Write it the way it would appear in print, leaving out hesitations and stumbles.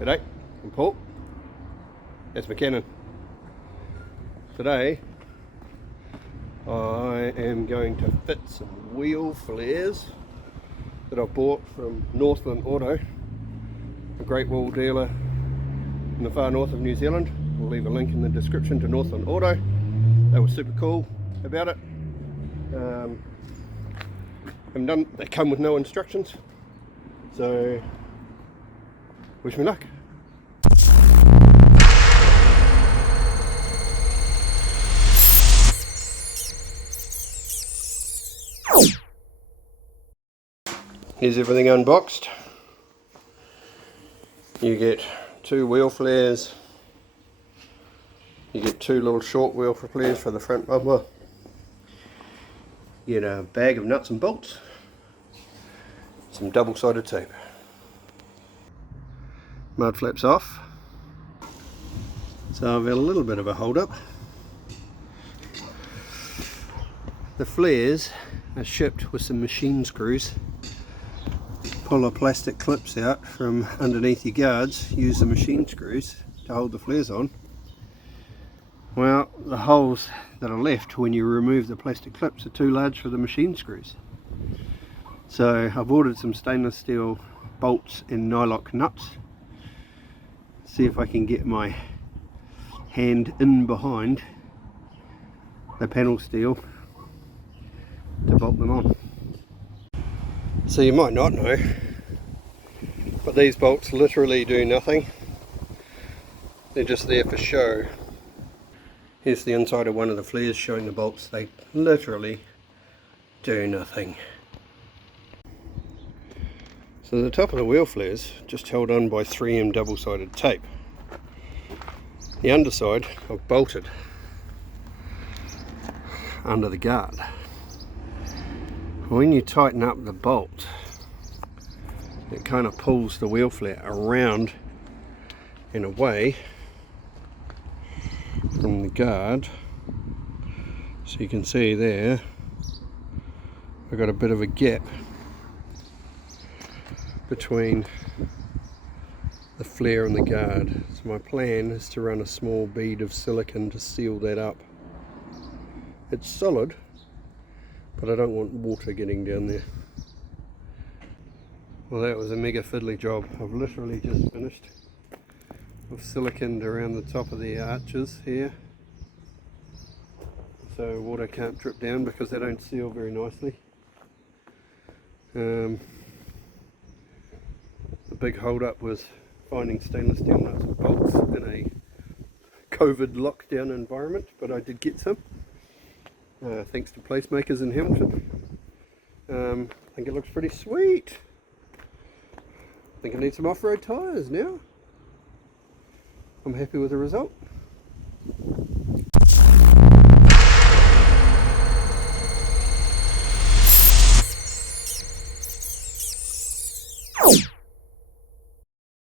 G'day, I'm Paul. That's my Cannon. Today I am going to fit some wheel flares that I bought from Northland Auto, a great wheel dealer in the far north of New Zealand. We'll leave a link in the description to Northland Auto. They were super cool about it. They come with no instructions, so wish me luck. Here's everything unboxed. You get 2 wheel flares. You get 2 little short wheel flares for the front bumper. You get a bag of nuts and bolts. Some double-sided tape. Mud flaps off. So I've had a little bit of a hold up. The flares are shipped with some machine screws. Pull the plastic clips out from underneath your guards, use the machine screws to hold the flares on. Well, the holes that are left when you remove the plastic clips are too large for the machine screws. So I've ordered some stainless steel bolts and nylock nuts. See if I can get my hand in behind the panel steel to bolt them on. So you might not know, but these bolts literally do nothing. They're just there for show. Here's the inside of one of the flares showing the bolts. They literally do nothing. So the top of the wheel flares just held on by 3M double-sided tape. The underside I've bolted under the guard. When you tighten up the bolt, it kind of pulls the wheel flare around and away from the guard. So you can see there I've got a bit of a gap between the flare and the guard. So my plan is to run a small bead of silicone to seal that up. It's solid, but I don't want water getting down there. Well, that was a mega fiddly job. I've literally just finished. I've siliconed around the top of the arches here, so water can't drip down because they don't seal very nicely. The big hold up was finding stainless steel nuts and bolts in a COVID lockdown environment, but I did get some. Thanks to placemakers in Hamilton. I think it looks pretty sweet. I think I need some off-road tyres now. I'm happy with the result.